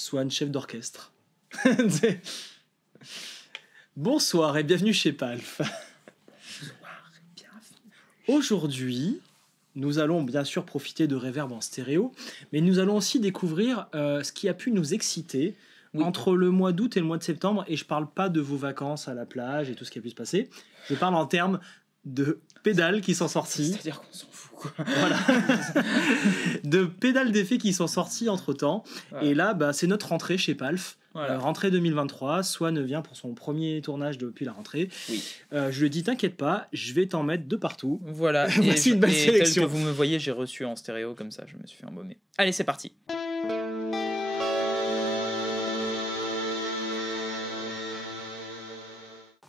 Swan, chef d'orchestre. Bonsoir et bienvenue chez Palf. Aujourd'hui, nous allons bien sûr profiter de Reverb en stéréo, mais nous allons aussi découvrir ce qui a pu nous exciter entre le mois d'août et le mois de septembre. Et je parle pas de vos vacances à la plage et tout ce qui a pu se passer. Je parle en termes de pédales qui sont sorties. C'est-à-dire qu'on s'en fout, quoi. Voilà. De pédales d'effet qui sont sorties entre temps. Ouais. Et là, c'est notre rentrée chez Palf. Voilà. Rentrée 2023. Swan vient pour son premier tournage depuis la rentrée. Oui. Je lui ai dit, t'inquiète pas, je vais t'en mettre de partout. Voilà. Voici une belle sélection. Tel que vous me voyez, j'ai reçu en stéréo comme ça, je me suis fait embaumer. Allez, c'est parti.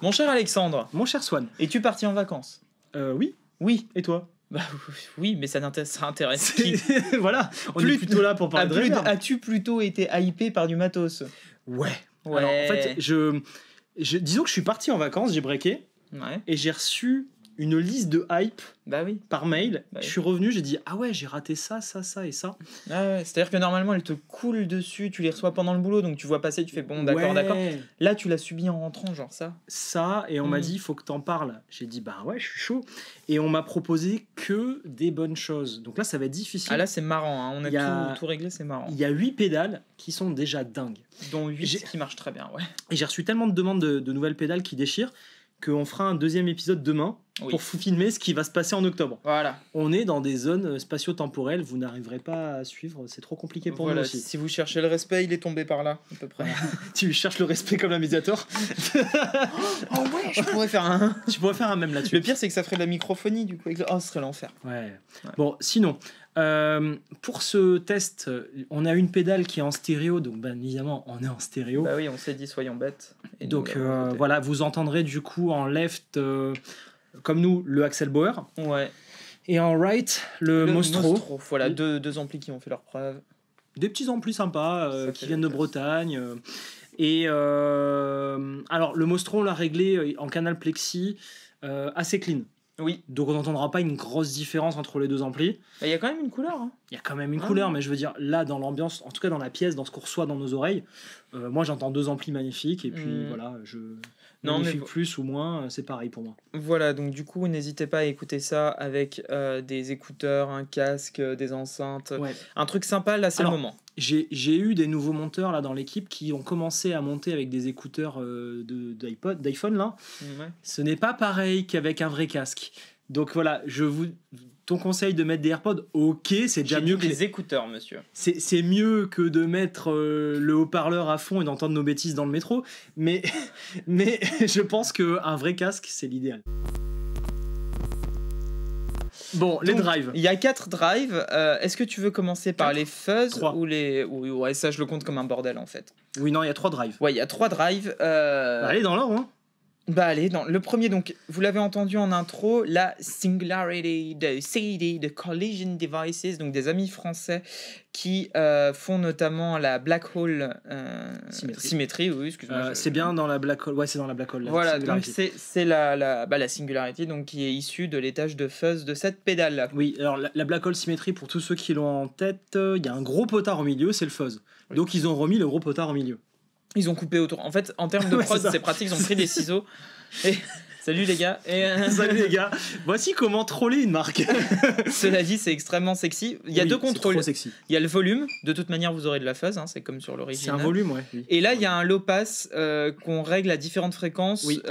Mon cher Alexandre. Mon cher Swan. Es-tu parti en vacances? Oui. Oui. Et toi? Bah oui, mais ça intéresse qui? Voilà, on est plutôt là pour parler de Reverb. As-tu plutôt été hypé par du matos? Ouais. Alors en fait, disons que je suis parti en vacances, j'ai breaké, et j'ai reçu une liste de hype par mail. Je suis revenu, j'ai dit ah ouais, j'ai raté ça et ça. Ah ouais, c'est-à-dire que normalement elle te coule dessus, tu les reçois pendant le boulot, donc tu vois passer, tu fais bon d'accord. Là tu l'as subi en rentrant, genre ça. Et on m'a dit il faut que t'en parles. J'ai dit bah ouais, je suis chaud. Et on m'a proposé que des bonnes choses. Donc là ça va être difficile. Ah là c'est marrant, hein. On a tout réglé, c'est marrant. Il y a 8 pédales qui sont déjà dingues. Dont 8 qui marchent très bien, ouais. Et j'ai reçu tellement de demandes de nouvelles pédales qui déchirent qu'on fera un deuxième épisode demain pour vous filmer ce qui va se passer en octobre. Voilà. On est dans des zones spatio-temporelles, vous n'arriverez pas à suivre, c'est trop compliqué pour nous aussi. Si vous cherchez le respect, il est tombé par là, à peu près. Tu cherches le respect comme la Mediator. Oh ouais, je pourrais faire un... Tu pourrais faire un même là-dessus. Le pire, c'est que ça ferait de la microphonie, du coup. Oh, ce serait l'enfer. Ouais. Bon, sinon... pour ce test, on a une pédale qui est en stéréo, donc bien évidemment on est en stéréo. Bah oui, on s'est dit soyons bêtes. Donc voilà, vous entendrez du coup en left, comme nous, le Axel Bauer. Ouais. Et en right, le Mostro. Voilà, deux amplis qui ont fait leur preuve. Des petits amplis sympas qui viennent de Bretagne. Alors le Mostro, on l'a réglé en canal plexi assez clean. Oui. Donc on n'entendra pas une grosse différence entre les deux amplis. Il y a quand même une couleur. Il y a quand même une couleur, mais je veux dire, là dans l'ambiance, en tout cas dans la pièce, dans ce qu'on reçoit dans nos oreilles, moi j'entends deux amplis magnifiques et puis voilà, magnifique plus ou moins, c'est pareil pour moi. Voilà, donc du coup n'hésitez pas à écouter ça avec des écouteurs, un casque, des enceintes, un truc sympa, là c'est le moment. J'ai eu des nouveaux monteurs là dans l'équipe qui ont commencé à monter avec des écouteurs d'iPhone là. Ce n'est pas pareil qu'avec un vrai casque. Donc voilà, ton conseil de mettre des AirPods, ok, c'est déjà mieux que les écouteurs, monsieur. C'est mieux que de mettre le haut-parleur à fond et d'entendre nos bêtises dans le métro, mais je pense qu'un vrai casque, c'est l'idéal. Bon, les drives. Il y a 4 drives. Est-ce que tu veux commencer par les fuzz 3. ou les... Ouais, ça je le compte comme un bordel en fait. Oui, non, il y a 3 drives. Ouais, il y a 3 drives. Allez, dans l'ordre, hein. Allez, le premier, donc, vous l'avez entendu en intro, la Singularity de CD, de Collision Devices, donc des amis français qui font notamment la Black Hole Symmetry, oui, excuse-moi. C'est bien dans la Black Hole, ouais, c'est dans la Black Hole. Voilà, donc c'est la Singularity, donc, qui est issue de l'étage de fuzz de cette pédale-là. Oui, alors la Black Hole Symmetry, pour tous ceux qui l'ont en tête, il y a un gros potard au milieu, c'est le fuzz. Oui. Donc ils ont remis le gros potard au milieu. Ils ont coupé autour. En fait, en termes de prod, c'est pratique. Ils ont pris des ciseaux. Et... Salut les gars. Salut les gars. Voici comment troller une marque. Cela dit, c'est extrêmement sexy. Il y a deux contrôles. Trop sexy. Il y a le volume. De toute manière, vous aurez de la fuzz. Hein, c'est comme sur l'original. C'est un volume, ouais. Oui. Et là, il y a un low pass qu'on règle à différentes fréquences. Oui.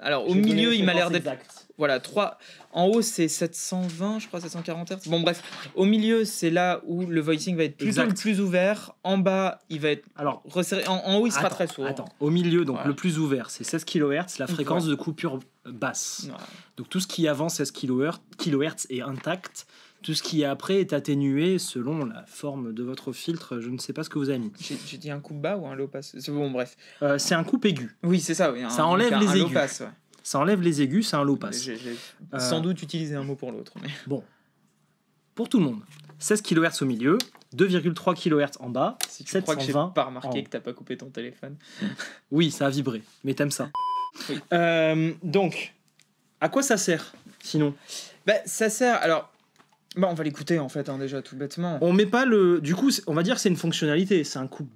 Alors, au milieu, il m'a l'air d'être... Voilà, 3. En haut, c'est 720, je crois, 740 Hz. Bon, bref. Au milieu, c'est là où le voicing va être plutôt le plus ouvert. En bas, il va être resserré. En haut, il sera très sourd. Attends, au milieu, donc le plus ouvert, c'est 16 kHz, la fréquence de coupure basse. Voilà. Donc tout ce qui est avant 16 kHz est intact. Tout ce qui est après est atténué selon la forme de votre filtre. Je ne sais pas ce que vous avez mis. J'ai dit un coupe bas ou un low pass? Bon, bref. C'est un coupe aigu. Oui, c'est ça. Oui, ça enlève les aigus. Low pass, ouais. Ça enlève les aigus, c'est un low pass. J'ai sans doute utilisé un mot pour l'autre. Mais... Bon, pour tout le monde, 16 kHz au milieu, 2,3 kHz en bas, si tu 720 crois que j'ai pas remarqué que t'as pas coupé ton téléphone. Oui, ça a vibré, mais t'aimes ça. Oui. Donc, à quoi ça sert, sinon? Ça sert... Alors, Bah, on va l'écouter en fait, déjà, tout bêtement. On met pas le. Du coup, on va dire que c'est une fonctionnalité. C'est un coupe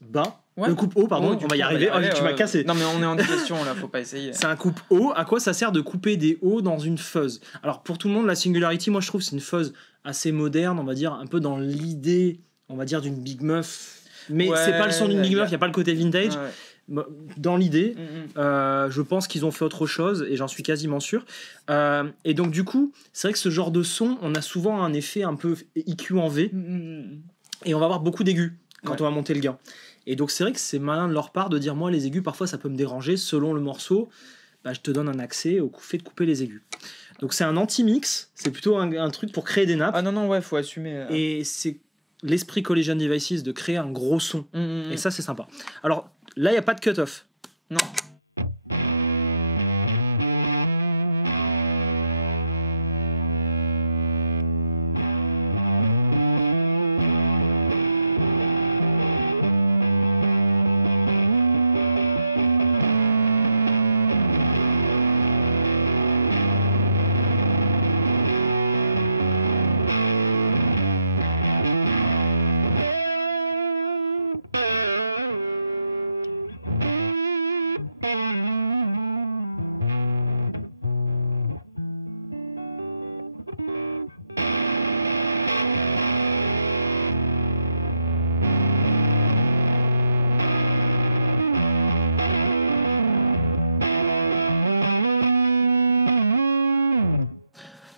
bas. Le coupe haut, pardon. On va y arriver. Tu m'as cassé. Non, mais on est en question là, faut pas essayer. C'est un coupe haut. À quoi ça sert de couper des hauts dans une fuzz? Alors, pour tout le monde, la Singularity, moi je trouve, c'est une fuzz assez moderne, on va dire, un peu dans l'idée, on va dire, d'une Big Muff. Mais c'est pas le son d'une Big Muff, il n'y a pas le côté vintage. Dans l'idée, je pense qu'ils ont fait autre chose et j'en suis quasiment sûr. Et donc du coup, c'est vrai que ce genre de son, on a souvent un effet un peu EQ en V et on va avoir beaucoup d'aigus quand on va monter le gain. Et donc c'est vrai que c'est malin de leur part de dire moi les aigus parfois ça peut me déranger selon le morceau. Je te donne un accès au fait de couper les aigus. Donc c'est un anti-mix, c'est plutôt un truc pour créer des nappes. Ah non, faut assumer. Et c'est l'esprit Collision Devices de créer un gros son. Et ça c'est sympa. Alors là, il n'y a pas de cut-off. Non.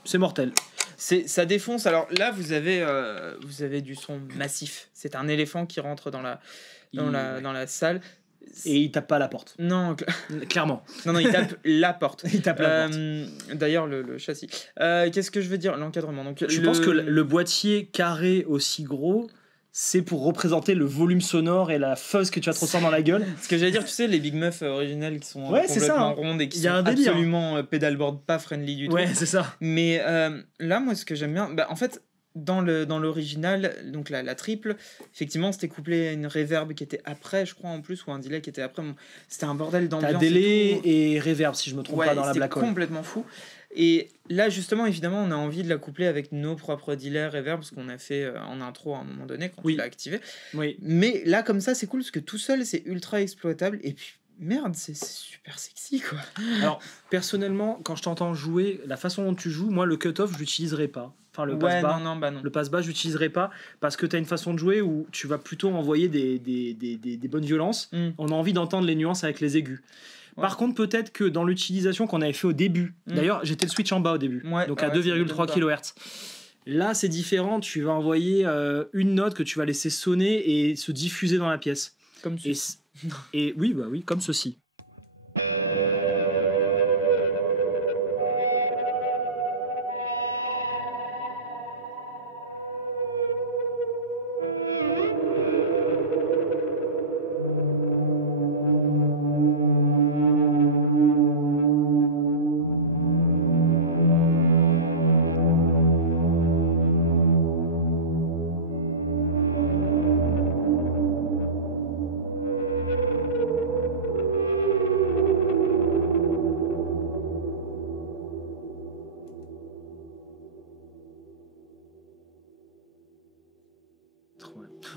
C'est mortel. Ça défonce. Alors là, vous avez du son massif. C'est un éléphant qui rentre dans la salle. Et il tape pas à la porte. Non, clairement. Non, il tape la porte. Il tape la porte. D'ailleurs, le châssis. Qu'est-ce que je veux dire? L'encadrement. Donc, je pense que le boîtier carré aussi gros, c'est pour représenter le volume sonore et la fuzz que tu vas te ressentir dans la gueule. Ce que j'allais dire, tu sais, les Big Muff originales qui sont complètement rondes et qui sont absolument pedalboard pas friendly du tout. Ouais, c'est ça. Mais là, moi, ce que j'aime bien, en fait, dans l'original, donc la triple, effectivement, c'était couplé à une reverb qui était après, je crois, en plus, ou un delay qui était après. C'était un bordel d'ambiance. T'as delay et reverb, si je me trompe pas, dans la Black Hole. C'était complètement fou. Et là, justement, évidemment, on a envie de la coupler avec nos propres delays reverb, parce qu'on a fait en intro à un moment donné, quand tu l'as activé. Oui. Mais là, comme ça, c'est cool, parce que tout seul, c'est ultra exploitable. Et puis, merde, c'est super sexy, quoi. Alors, personnellement, quand je t'entends jouer, la façon dont tu joues, moi, le cut-off, je l'utiliserai pas. Enfin, le passe-bas, non. Le passe-bas, je l'utiliserai pas, parce que tu as une façon de jouer où tu vas plutôt envoyer des bonnes violences. On a envie d'entendre les nuances avec les aigus. Ouais. Par contre, peut-être que dans l'utilisation qu'on avait fait au début, d'ailleurs, j'étais le switch en bas au début, donc à 2,3 kHz. Là, c'est différent, tu vas envoyer une note que tu vas laisser sonner et se diffuser dans la pièce. Comme ceci. Et oui, comme ceci.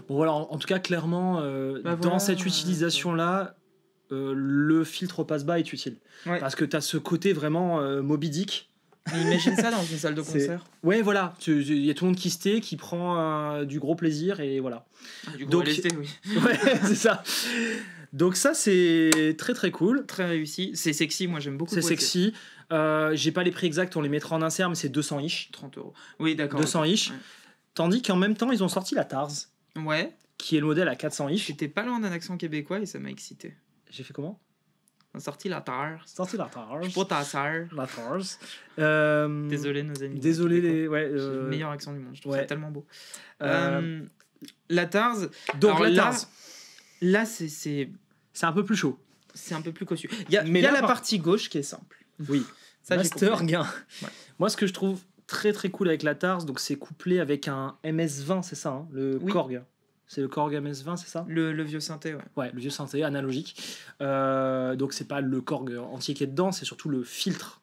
Bon voilà, en tout cas clairement dans cette utilisation là le filtre passe-bas est utile parce que tu as ce côté vraiment Moby Dick. Mais imagine ça dans une salle de concert. Ouais voilà, il y a tout le monde qui se tait, qui prend du gros plaisir et voilà. Du gros LSD, oui. Ouais, c'est ça. Donc ça c'est très très cool, très réussi, c'est sexy, moi j'aime beaucoup. C'est sexy. J'ai pas les prix exacts, on les mettra en insert mais c'est 200 ish. 30€. Oui, d'accord. 200 ish. Ouais. Tandis qu'en même temps ils ont sorti la Tars. Ouais. Qui est le modèle à 400 ish. J'étais pas loin d'un accent québécois et ça m'a excité. J'ai fait comment? On a sorti la Tars. Sorti la Tars. Je suis pas ta sœur. La Tars. Désolé nos amis. Désolé les. Ouais. C'est le meilleur accent du monde. Je trouve ça tellement beau. La Tars. Donc alors, la Tars. Là c'est un peu plus chaud. C'est un peu plus cossu. Il y a la partie gauche qui est simple. Oui. Ça Master gain. Ouais. Moi ce que je trouve très très cool avec la Tars, donc c'est couplé avec un MS-20, c'est ça, hein, le Korg. C'est le Korg MS-20, c'est ça? Le vieux synthé, ouais. Ouais, le vieux synthé analogique. Donc c'est pas le Korg entier qui est dedans, c'est surtout le filtre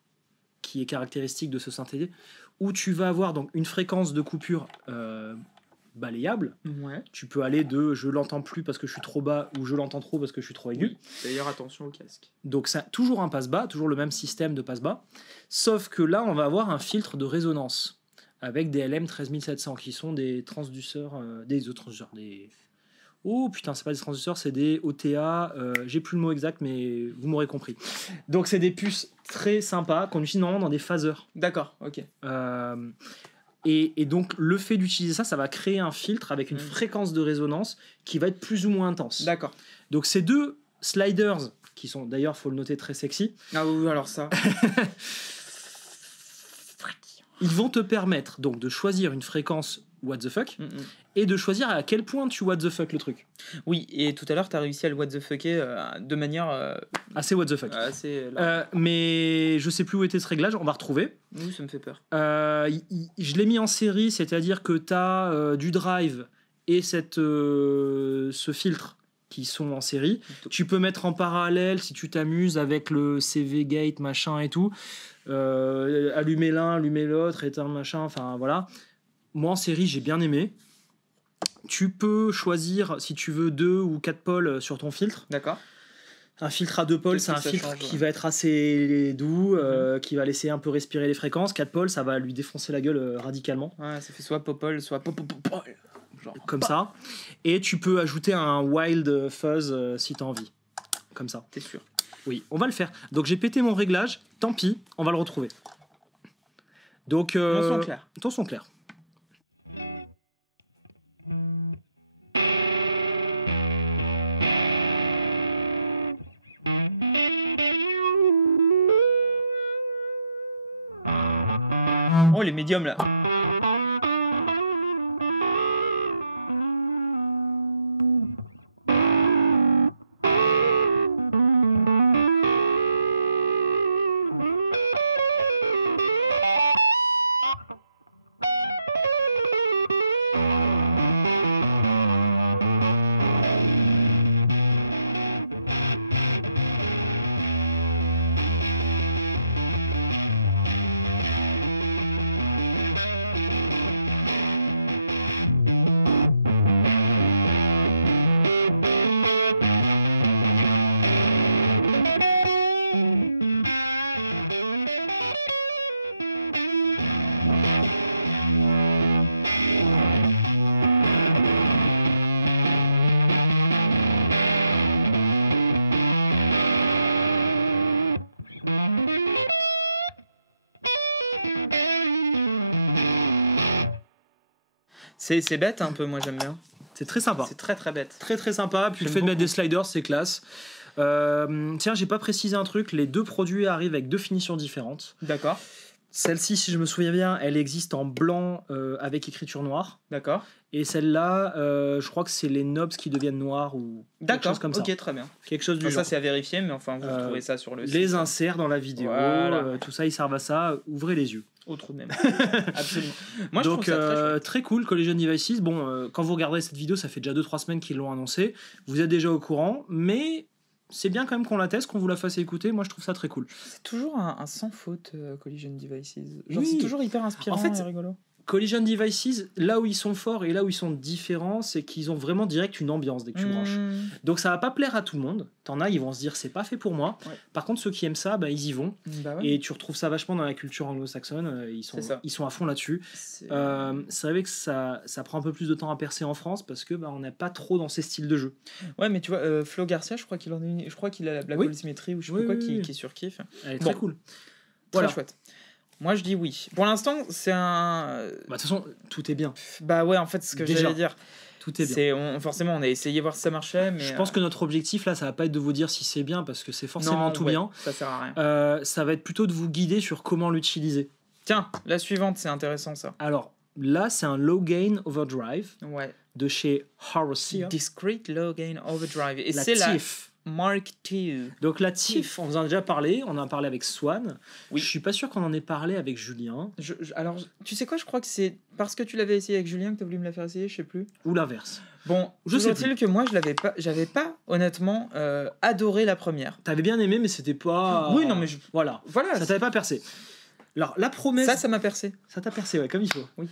qui est caractéristique de ce synthé, où tu vas avoir donc une fréquence de coupure balayable. Ouais. Tu peux aller de je l'entends plus parce que je suis trop bas ou je l'entends trop parce que je suis trop aigu. Oui. D'ailleurs, attention au casque. Donc ça, toujours un passe bas, toujours le même système de passe bas, sauf que là on va avoir un filtre de résonance avec des LM 13700 qui sont des transduceurs, oh putain, c'est pas des transduceurs, c'est des OTA, j'ai plus le mot exact mais vous m'aurez compris. Donc c'est des puces très sympas qu'on utilise normalement dans des phaseurs. D'accord, ok. Et donc le fait d'utiliser ça, ça va créer un filtre avec une fréquence de résonance qui va être plus ou moins intense. D'accord. Donc ces deux sliders, qui sont d'ailleurs, faut le noter, très sexy. Ah oui, alors ça. Ils vont te permettre donc de choisir une fréquence what the fuck et de choisir à quel point tu what the fuck le truc. Oui, et tout à l'heure, tu as réussi à le what the fucker de manière... assez what the fuck. Mais je sais plus où était ce réglage, on va retrouver. Oui, ça me fait peur. Je l'ai mis en série, c'est-à-dire que tu as du drive et ce filtre qui sont en série. Tu peux mettre en parallèle si tu t'amuses avec le CV gate machin et tout. Allumer l'un, allumer l'autre, éteindre machin, enfin voilà. Moi en série j'ai bien aimé. Tu peux choisir si tu veux 2 ou 4 pôles sur ton filtre. D'accord. Un filtre à 2 pôles, c'est un filtre qui va être assez doux, qui va laisser un peu respirer les fréquences. 4 pôles, ça va lui défoncer la gueule radicalement. Ouais, ça fait soit popol, soit popopopol. Genre comme ça. Et tu peux ajouter un wild fuzz si tu as envie. Comme ça. T'es sûr? Oui, on va le faire. Donc j'ai pété mon réglage, tant pis, on va le retrouver. Donc ton son clair. Oh les médiums là. C'est bête un peu, moi j'aime bien. C'est très sympa. C'est très très bête. Très très sympa. Puis le fait de mettre des sliders, c'est classe. Tiens, j'ai pas précisé un truc. Les deux produits arrivent avec deux finitions différentes. D'accord. Celle-ci, si je me souviens bien, elle existe en blanc avec écriture noire. D'accord. Et celle-là, je crois que c'est les knobs qui deviennent noirs ou quelque chose comme ça. Ok, très bien. Quelque chose du genre. Ça, c'est à vérifier, mais enfin, vous trouvez ça sur le site. Les inserts dans la vidéo, voilà. tout ça, ils servent à ça. Ouvrez les yeux. Au trou de même. Absolument. Moi, je donc, trouve ça très cool, Collision Devices. Bon, quand vous regardez cette vidéo, ça fait déjà 2-3 semaines qu'ils l'ont annoncé. Vous êtes déjà au courant, mais c'est bien quand même qu'on la teste, qu'on vous la fasse écouter. Moi, je trouve ça très cool. C'est toujours un sans faute, Collision Devices. Genre, oui. C'est toujours hyper inspirant et rigolo. Collision Devices, là où ils sont forts et là où ils sont différents, c'est qu'ils ont vraiment direct une ambiance dès que tu branches. Donc ça va pas plaire à tout le monde. T'en as, ils vont se dire c'est pas fait pour moi. Ouais. Par contre, ceux qui aiment ça, bah, ils y vont. Bah ouais. Et tu retrouves ça vachement dans la culture anglo-saxonne. Ils sont à fond là-dessus. C'est vrai que ça prend un peu plus de temps à percer en France parce que bah, on n'est pas trop dans ces styles de jeu. Ouais, mais tu vois, Flo Garcia, je crois qu'il en a une. Je crois qu'il a la Black Hole Symmetry ou je sais pas quoi qui surkiffe. Elle est très cool. Très chouette. Moi, je dis oui. Pour l'instant, c'est un... De toute façon, tout est bien. Bah ouais, en fait, ce que j'allais dire. Tout est bien. Forcément, on a essayé de voir si ça marchait, mais... Je pense que notre objectif, là, ça va pas être de vous dire si c'est bien, parce que c'est forcément bien. Ça sert à rien. Ça va être plutôt de vous guider sur comment l'utiliser. Tiens, la suivante, c'est intéressant, ça. Alors, là, c'est un Low Gain Overdrive. Ouais. De chez Horacia. Discrete Low Gain Overdrive. Et c'est la TIF. Mark II. Donc la TIF, on vous en a déjà parlé, on en a parlé avec Swan. Oui. Je suis pas sûr qu'on en ait parlé avec Julien. Alors, tu sais quoi, je crois que c'est parce que tu l'avais essayé avec Julien que tu as voulu me la faire essayer, je sais plus. Ou l'inverse. Bon, je sais que moi, j'avais pas honnêtement adoré la première. T'avais bien aimé, mais c'était pas... Oui, non, mais voilà. Ça t'avait pas percé. Alors, la promesse... Ça m'a percé. Ça t'a percé, ouais, comme il faut. Oui.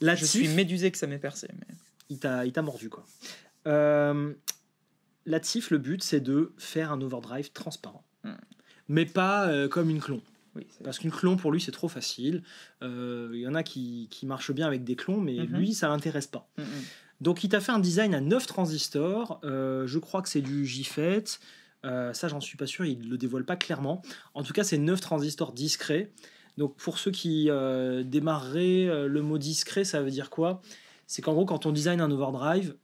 La je suis médusé que ça m'ait percé. Mais... Il t'a mordu, quoi. La TIFF, le but, c'est de faire un overdrive transparent. Mais pas comme une clon. Oui, parce qu'une clon, pour lui, c'est trop facile. Il y en a qui marchent bien avec des clones, mais lui, ça l'intéresse pas. Donc, il t'a fait un design à 9 transistors. Je crois que c'est du JFET. Ça, j'en suis pas sûr, il le dévoile pas clairement. En tout cas, c'est 9 transistors discrets. Donc, pour ceux qui démarreraient, le mot discret, ça veut dire quoi? C'est qu'en gros, quand on design un overdrive,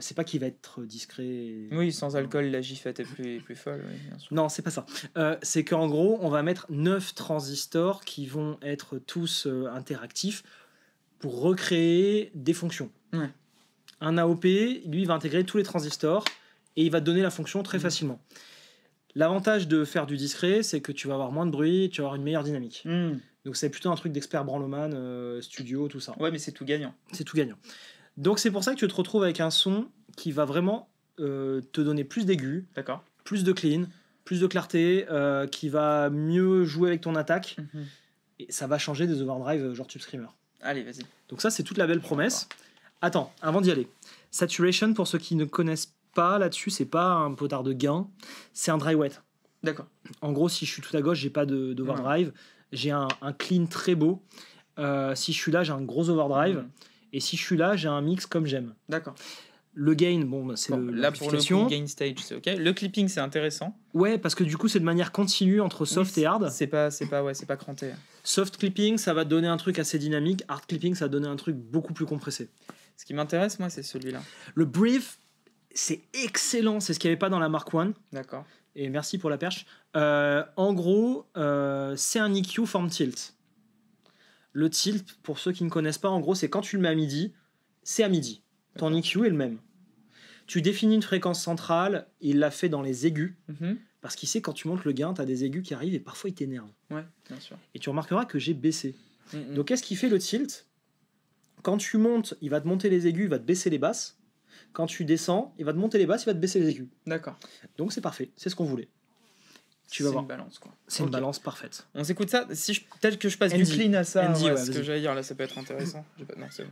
c'est pas qu'il va être discret. Oui, sans alcool, la gifette est plus folle. Oui, bien sûr. Non, c'est pas ça. C'est qu'en gros, on va mettre 9 transistors qui vont être tous interactifs pour recréer des fonctions. Ouais. Un AOP, lui, va intégrer tous les transistors et il va te donner la fonction très facilement. L'avantage de faire du discret, c'est que tu vas avoir moins de bruit, tu vas avoir une meilleure dynamique. Donc c'est plutôt un truc d'expert branloman, studio, tout ça. Ouais, mais c'est tout gagnant. C'est tout gagnant. Donc c'est pour ça que tu te retrouves avec un son qui va vraiment te donner plus d'aigus, plus de clean, plus de clarté, qui va mieux jouer avec ton attaque. Et ça va changer des overdrive genre Tube Screamer. Allez, vas-y. Donc ça, c'est toute la belle promesse. Attends, avant d'y aller. Saturation, pour ceux qui ne connaissent pas là-dessus, c'est pas un potard de gain, c'est un dry wet. D'accord. En gros, si je suis tout à gauche, j'ai pas d'overdrive. J'ai un clean très beau. Si je suis là, j'ai un gros overdrive. Et si je suis là, j'ai un mix comme j'aime. D'accord. Le gain, bon, c'est là pour le coup, gain stage, c'est ok. Le clipping, c'est intéressant. Ouais, parce que du coup, c'est de manière continue entre soft et hard. C'est pas cranté. Soft clipping, ça va te donner un truc assez dynamique. Hard clipping, ça va donner un truc beaucoup plus compressé. Ce qui m'intéresse, moi, c'est celui-là. Le brief, c'est excellent. C'est ce qu'il n'y avait pas dans la Mark I. D'accord. Et merci pour la perche. En gros, c'est un EQ form tilt. Le tilt, pour ceux qui ne connaissent pas, en gros, c'est quand tu le mets à midi, c'est à midi. Ton EQ est le même. Tu définis une fréquence centrale, il l'a fait dans les aigus, parce qu'il sait quand tu montes le gain, tu as des aigus qui arrivent et parfois il t'énerve. Ouais, bien sûr. Et tu remarqueras que j'ai baissé. Donc qu'est-ce qui fait le tilt? Quand tu montes, il va te monter les aigus, il va te baisser les basses. Quand tu descends, il va te monter les basses, il va te baisser les aigus. D'accord. Donc c'est parfait, c'est ce qu'on voulait. Tu vas voir. C'est une balance, quoi. C'est une balance parfaite. On s'écoute ça. Peut-être que je passe du clean à ça. Ce que j'allais dire là, ça peut être intéressant. Non, c'est bon.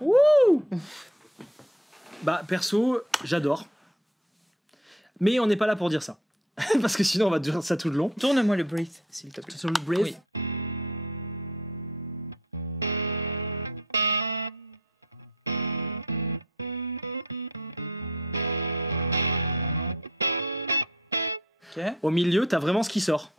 Wouh! Bah perso, j'adore. Mais on n'est pas là pour dire ça. Parce que sinon on va dire ça tout le long. Tourne-moi le breath, s'il te plaît. Sur le breath. Oui. Okay. Au milieu, t'as vraiment ce qui sort.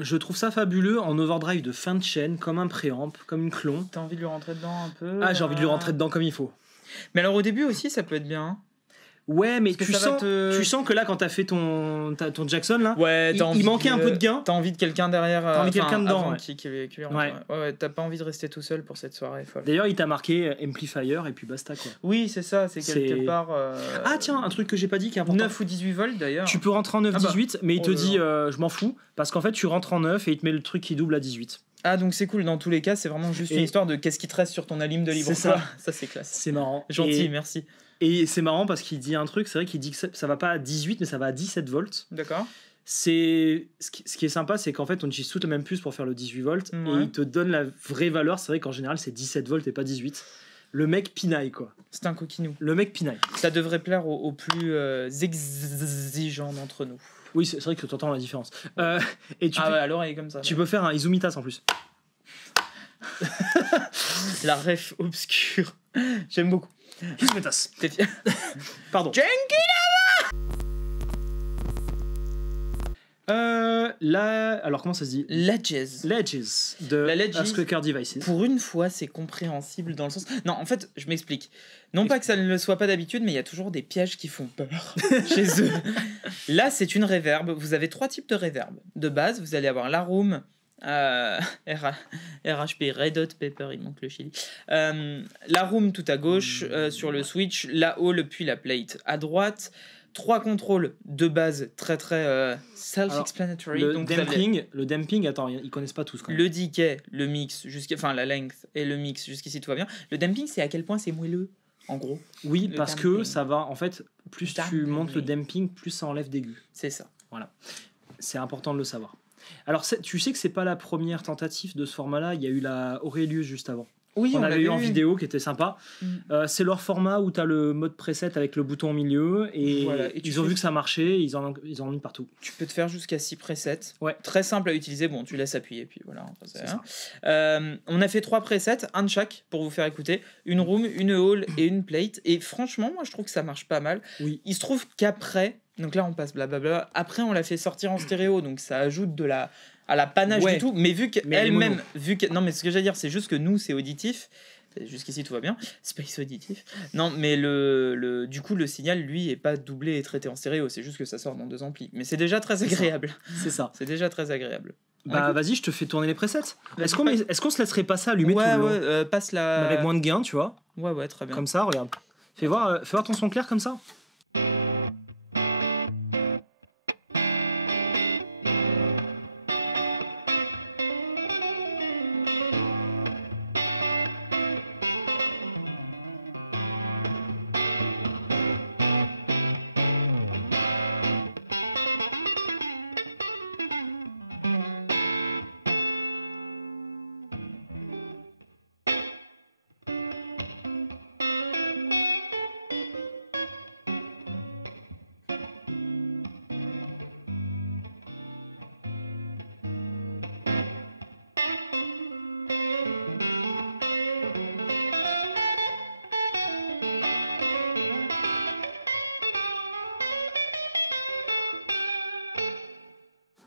Je trouve ça fabuleux en overdrive de fin de chaîne, comme un préamp, comme une clon. T'as envie de lui rentrer dedans un peu? Ah, j'ai envie de lui rentrer dedans comme il faut. Mais alors au début aussi, ça peut être bien. Ouais, mais tu sens que là, quand t'as fait ton Jackson, là, il manquait un peu de gain. T'as envie de quelqu'un derrière. T'as envie de quelqu'un dedans. Ouais, t'as pas envie de rester tout seul pour cette soirée folle. D'ailleurs, il t'a marqué Amplifier et puis basta, quoi. Oui, c'est ça, c'est quelque part. Ah, tiens, un truc que j'ai pas dit qui est important. 9 ou 18 volts d'ailleurs. Tu peux rentrer en 9-18, mais il te dit je m'en fous, parce qu'en fait, tu rentres en 9 et il te met le truc qui double à 18. Ah, donc c'est cool, dans tous les cas, c'est vraiment juste une histoire de qu'est-ce qui te reste sur ton alim de libre. C'est ça. Ça, c'est classe. C'est marrant. Gentil, merci. Et c'est marrant parce qu'il dit un truc, c'est vrai qu'il dit que ça va pas à 18, mais ça va à 17 volts. D'accord. Ce qui est sympa, c'est qu'en fait, on utilise toute la même puce pour faire le 18 volts, et il te donne la vraie valeur. C'est vrai qu'en général, c'est 17 volts et pas 18. Le mec pinaille, quoi. C'est un coquinou. Le mec pinaille. Ça devrait plaire aux plus exigeants d'entre nous. Oui, c'est vrai que tu entends la différence. Et à l'oreille, comme ça. Tu peux faire un Izumitas en plus. La ref obscure. J'aime beaucoup. Izumitas. T'es fier? Pardon. Alors comment ça se dit? Ledges de Ask Devices. Pour une fois, c'est compréhensible dans le sens. Non, en fait, je m'explique. Non pas que ça ne le soit pas d'habitude, mais il y a toujours des pièges qui font peur chez eux. Là, c'est une reverb. Vous avez 3 types de reverb. De base, vous allez avoir la room, RHP, Red Hot Pepper, il manque le chili. La room tout à gauche sur le switch, la hall puis la plate à droite. 3 contrôles de base très self-explanatory. Le damping, attends, ils connaissent pas tous quand même. Le decay, le mix, la length et le mix, jusqu'ici tout va bien. Le damping, c'est à quel point c'est moelleux, en gros. Oui, parce que ça va, en fait, plus tu montes le damping, plus ça enlève d'aigus. C'est ça. Voilà. C'est important de le savoir. Alors, tu sais que c'est pas la première tentative de ce format-là, il y a eu la Aurelius juste avant. Oui, on avait eu en vidéo qui était sympa. C'est leur format où tu as le mode preset avec le bouton au milieu et, et ils ont vu que ça marchait, ils en ont mis partout. Tu peux te faire jusqu'à 6 presets. Ouais. Très simple à utiliser. Bon, tu laisses appuyer puis voilà. On a fait 3 presets, un de chaque pour vous faire écouter. Une room, une hall et une plate. Et franchement, moi je trouve que ça marche pas mal. Oui. Il se trouve qu'après, donc là on passe blablabla. Après on l'a fait sortir en stéréo, donc ça ajoute à la panache du tout, mais vu qu'elle-même, non mais ce que j'allais dire, c'est juste que nous c'est auditif, jusqu'ici tout va bien, space auditif, non mais du coup le signal lui est pas doublé et traité en stéréo, c'est juste que ça sort dans 2 amplis, mais c'est déjà très agréable. C'est ça. C'est déjà très agréable. Bah vas-y, je te fais tourner les presets. Est-ce qu'on se laisserait pas ça allumer tout le long passe la... avec moins de gain, tu vois. Ouais, très bien. Comme ça, regarde. Fais voir ton son clair comme ça.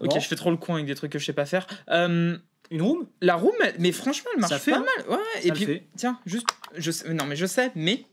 Ok, je fais trop le con avec des trucs que je sais pas faire. Une room? La room, mais franchement, elle marche pas mal. Ouais, ça et puis, tiens, juste, je sais, mais.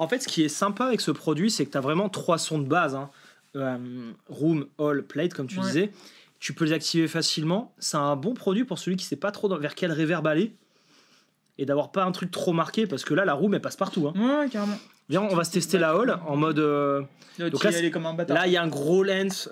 En fait, ce qui est sympa avec ce produit, c'est que tu as vraiment 3 sons de base. Room, Hall, Plate, comme tu disais. Tu peux les activer facilement. C'est un bon produit pour celui qui ne sait pas trop vers quel reverb aller. Et d'avoir pas un truc trop marqué, parce que là, la room, elle passe partout. Ouais, carrément. Viens, on va se tester la Hall en mode... Donc là, comme un bâtard. Là, il y a un gros lens...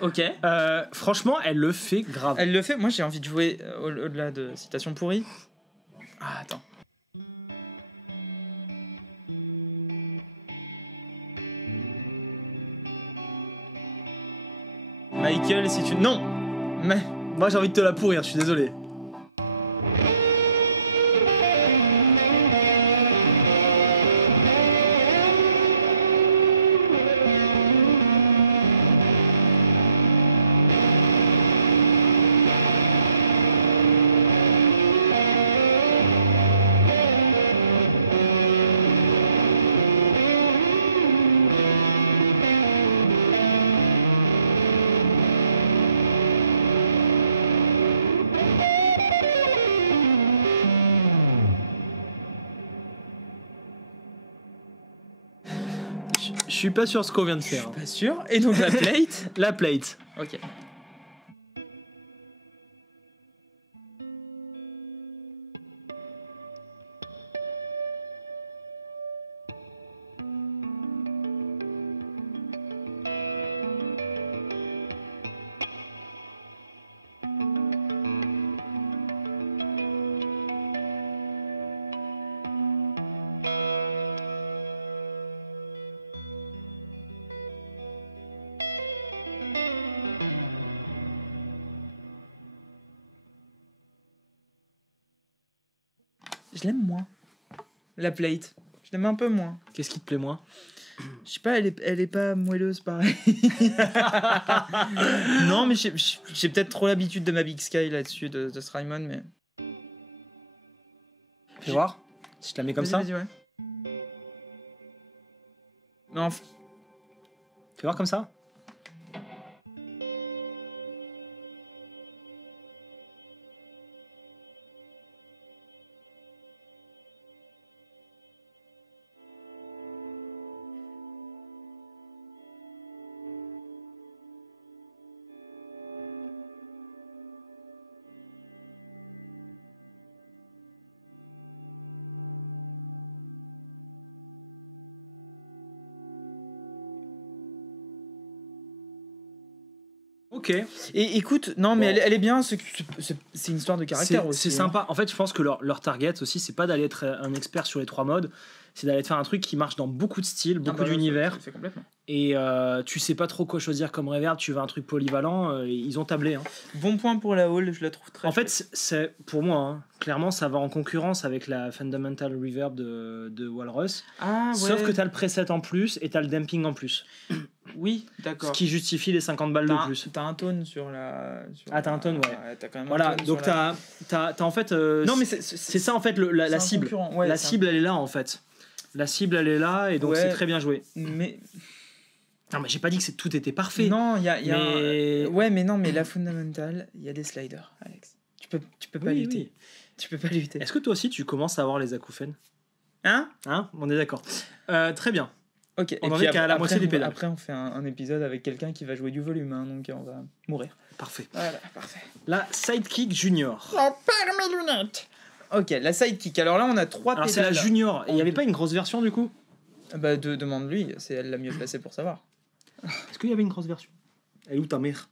Ok. Franchement, elle le fait grave. Elle le fait. Moi, j'ai envie de jouer au-delà de citations pourries. Ah, attends. Michael, si tu... Non. Mais... Moi, j'ai envie de te la pourrir, je suis désolé. Je suis pas sûr ce qu'on vient de faire. Je suis pas sûr. Et donc la plate. La plate. Ok. Je l'aime moins. La plate. Je l'aime un peu moins. Qu'est-ce qui te plaît moins? Je sais pas, elle est pas moelleuse pareil. Non, mais j'ai peut-être trop l'habitude de ma Big Sky là-dessus, de Strymon, mais... Fais voir. Si je te la mets comme ça. Ouais. Non. Fais voir comme ça. Ok. Et écoute, non, mais bon. Elle est bien, c'est une histoire de caractère aussi. C'est sympa. En fait, je pense que leur target aussi, c'est pas d'aller être un expert sur les 3 modes, c'est d'aller te faire un truc qui marche dans beaucoup de styles, beaucoup d'univers. Et tu sais pas trop quoi choisir comme reverb, tu veux un truc polyvalent, ils ont tablé. Hein. Bon point pour la Hall, je la trouve très. En fait, c'est pour moi, hein, clairement, ça va en concurrence avec la Fundamental Reverb de Walrus. Ah, ouais. Sauf que t'as le preset en plus et t'as le damping en plus. Oui, d'accord. Ce qui justifie les 50 balles de plus. T'as un tone sur la. T'as un tone, ouais. T'as quand même voilà, un tone donc t'as en fait. Non, mais c'est ça en fait la cible. Ouais, la cible, elle est là en fait. La cible, elle est là et donc c'est très bien joué. Mais. Non, mais j'ai pas dit que tout était parfait. Non, il y a ouais, mais non, mais la Fundamental, il y a des sliders, Alex. Tu peux pas lutter. Oui. Tu peux pas lutter. Est-ce que toi aussi tu commences à avoir les acouphènes? Hein? On est d'accord. Très bien. Ok. On en est qu'à la moitié des pédales. Après, on fait un épisode avec quelqu'un qui va jouer du volume, hein, donc on va mourir. Parfait. Voilà, parfait. La Sidekick Junior. On perd mes lunettes. Ok, la Sidekick. Alors là, on a 3 pédales. Alors c'est la Junior. Et il n'y avait pas une grosse version du coup? Bah, demande-lui, c'est elle la mieux placée pour savoir. Est-ce qu'il y avait une grosse version? Elle est où ta mère?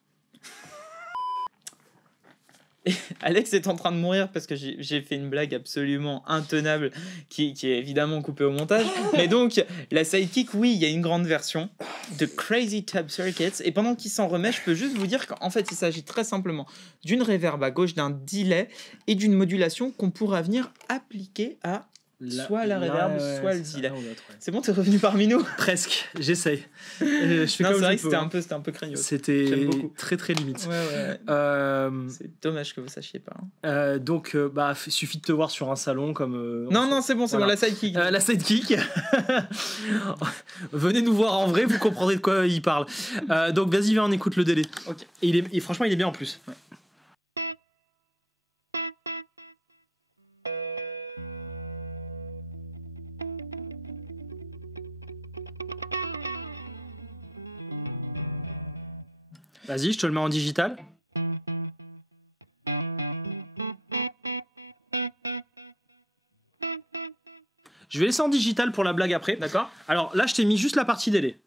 Alex est en train de mourir parce que j'ai fait une blague absolument intenable qui est évidemment coupée au montage. Mais donc, la Sidekick, oui, il y a une grande version de Crazy Tub Circuits. Et pendant qu'il s'en remet, je peux juste vous dire qu'en fait, il s'agit très simplement d'une reverb à gauche, d'un delay et d'une modulation qu'on pourra venir appliquer à soit la reverb, soit le delay. C'est bon, t'es revenu parmi nous? Presque, j'essaye. C'est vrai que c'était un peu craignos. C'était très très limite. Ouais. C'est dommage que vous sachiez pas. Hein. Donc, suffit de te voir sur un salon comme. Non, c'est bon, la Sidekick. La Sidekick. Venez nous voir en vrai, vous comprendrez de quoi il parle. Donc, vas-y, viens, on écoute le délai. Ok. Et franchement, il est bien en plus. Ouais. Vas-y, je te le mets en digital. Je vais laisser en digital pour la blague après. D'accord. Alors là, je t'ai mis juste la partie délai.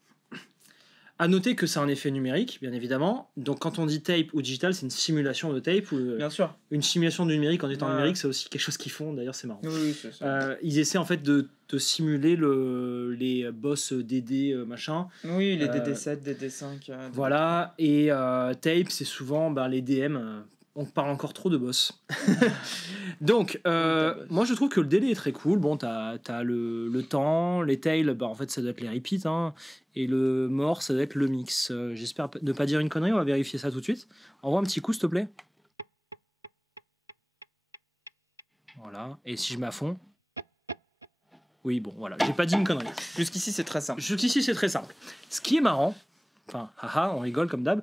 À noter que c'est un effet numérique, bien évidemment. Donc quand on dit tape ou digital, c'est une simulation de tape. Ou, bien sûr. Une simulation du numérique en étant numérique, c'est aussi quelque chose qu'ils font. D'ailleurs, c'est marrant. Oui, c'est ça. Ils essaient en fait de simuler les boss DD machin. Oui, les DD7, DD5. Voilà. Et tape, c'est souvent les DM. On parle encore trop de boss. Donc, moi je trouve que le délai est très cool. Bon, t'as le temps, les tails, en fait ça doit être les repeats, hein, et le mort ça doit être le mix. J'espère ne pas dire une connerie, on va vérifier ça tout de suite. Envoie un petit coup s'il te plaît. Voilà, et si je mets à fond. Oui, bon, voilà, j'ai pas dit une connerie. Jusqu'ici c'est très simple. Jusqu'ici c'est très simple. Ce qui est marrant, enfin, haha, on rigole comme d'hab.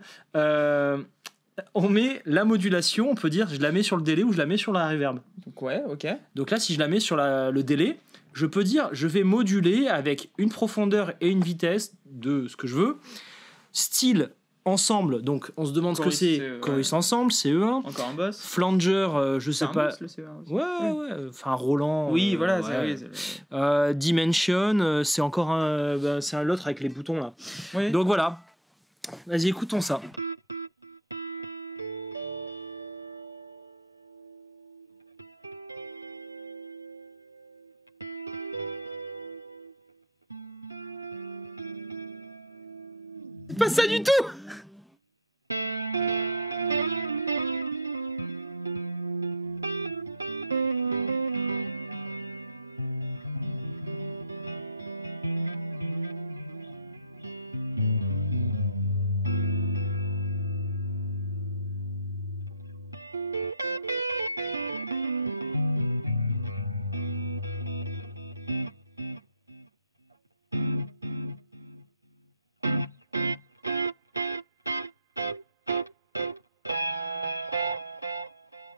On met la modulation, on peut dire je la mets sur le délai ou je la mets sur la reverb. Donc ouais, ok. Donc là, si je la mets sur le délai, je peux dire je vais moduler avec une profondeur et une vitesse de ce que je veux. Style ensemble, donc on se demande Chorus, ce que c'est. Chorus ensemble, CE1. Encore un boss. Flanger, je sais pas. Boss, le CE1 aussi. Ouais. Enfin, Roland. Oui, voilà, ouais. c'est Dimension, c'est encore c'est un l'autre avec les boutons là. Oui. Donc voilà. Vas-y, écoutons ça. C'est pas ça du tout.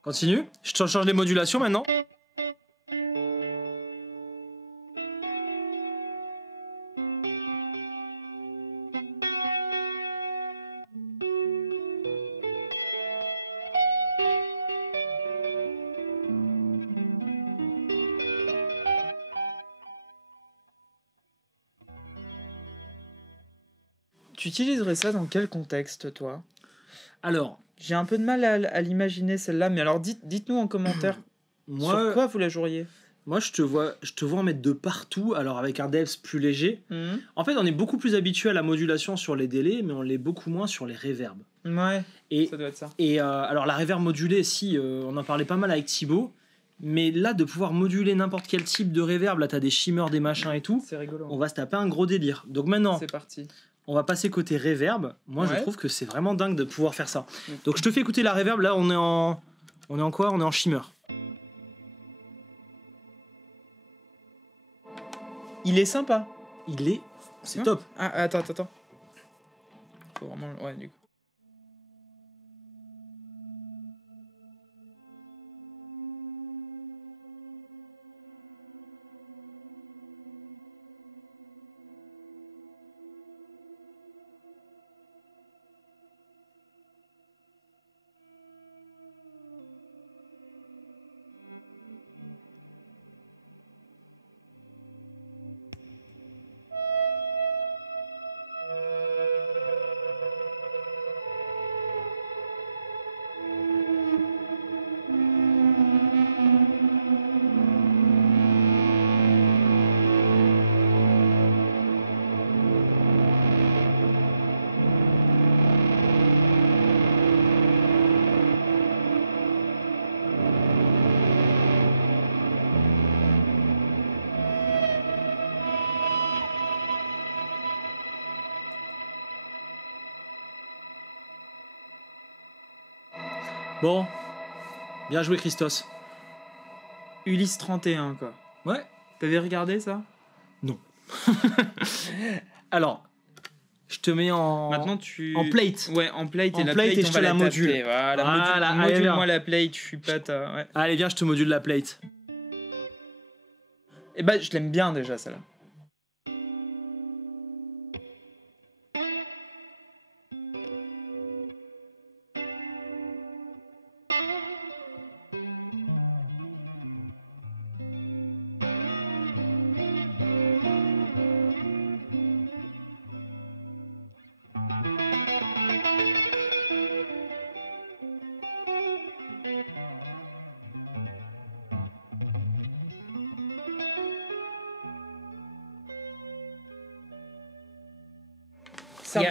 Continue. Je te change les modulations maintenant. Tu utiliserais ça dans quel contexte, toi? Alors, j'ai un peu de mal à l'imaginer celle-là, mais alors dites-nous en commentaire sur quoi vous la joueriez. Moi, je te vois en mettre de partout, alors avec un devs plus léger. En fait, on est beaucoup plus habitué à la modulation sur les délais, mais on l'est beaucoup moins sur les reverbs. Ouais, ça doit être ça. Et alors, la reverb modulée, si, on en parlait pas mal avec Thibaut, mais là, de pouvoir moduler n'importe quel type de reverb, là, t'as des shimmers, des machins et tout, c'est rigolo. On va se taper un gros délire. Donc maintenant, c'est parti. On va passer côté reverb. Moi, je trouve que c'est vraiment dingue de pouvoir faire ça. Donc, je te fais écouter la reverb. Là, on est en quoi? On est en shimmer. Il est sympa. C'est top. Ah, attends. Faut vraiment... Ouais, du coup. Bon, bien joué Christos. Ulysse 31, quoi. Ouais. T'avais regardé ça? Non. Alors, je te mets en... Maintenant, tu... En plate. Ouais, en plate. En plate et je te la module. Voilà, module-moi la plate, je suis pas ta... Ouais. Allez, viens, je te module la plate. Eh ben, je l'aime bien déjà, celle-là.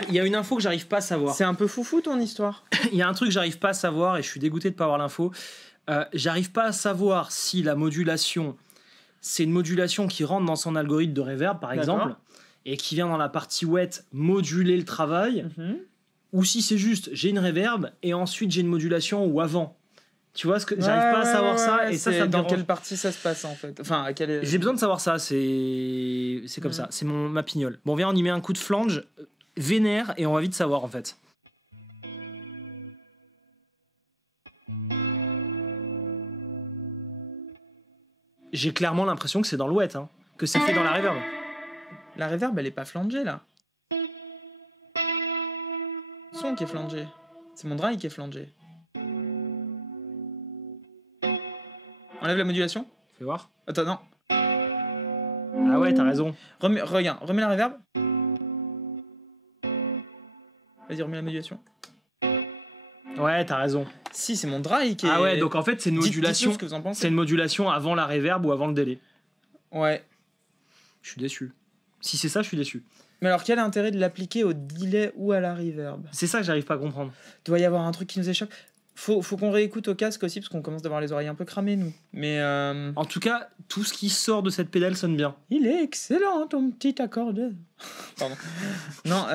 Il y a une info que j'arrive pas à savoir. C'est un peu foufou ton histoire. Il y a un truc que j'arrive pas à savoir et je suis dégoûté de pas avoir l'info. J'arrive pas à savoir si la modulation, c'est une modulation qui rentre dans son algorithme de reverb, par exemple, et qui vient dans la partie wet moduler le travail, ou si c'est juste j'ai une reverb et ensuite j'ai une modulation ou avant. Tu vois, j'arrive pas à savoir ça, et ça me dans dérange. quelle partie ça se passe en fait. Enfin, à quelle... J'ai besoin de savoir ça, c'est comme ça, c'est ma pignole. Bon, viens, on y met un coup de flange vénère et on va vite savoir en fait. J'ai clairement l'impression que c'est dans le wet, hein, que c'est fait dans la reverb. La reverb, elle est pas flangée là. Le son qui est flangé. C'est mon dry qui est flangé. Enlève la modulation. Fais voir. Attends, non. Ah ouais, t'as raison. Regarde, remets la reverb. Vas-y, remets la modulation. Ouais, t'as raison. Si, c'est mon dry qui est... Ah ouais, donc en fait, c'est une modulation. Dites-nous ce que vous en pensez. C'est une modulation avant la reverb ou avant le délai. Ouais. Je suis déçu. Si c'est ça, je suis déçu. Mais alors, quel est l'intérêt de l'appliquer au delay ou à la reverb? C'est ça que j'arrive pas à comprendre. Doit y avoir un truc qui nous échappe. Faut qu'on réécoute au casque aussi, parce qu'on commence d'avoir les oreilles un peu cramées, nous. Mais en tout cas, tout ce qui sort de cette pédale sonne bien. Il est excellent, ton petit accordeur. Pardon. Non,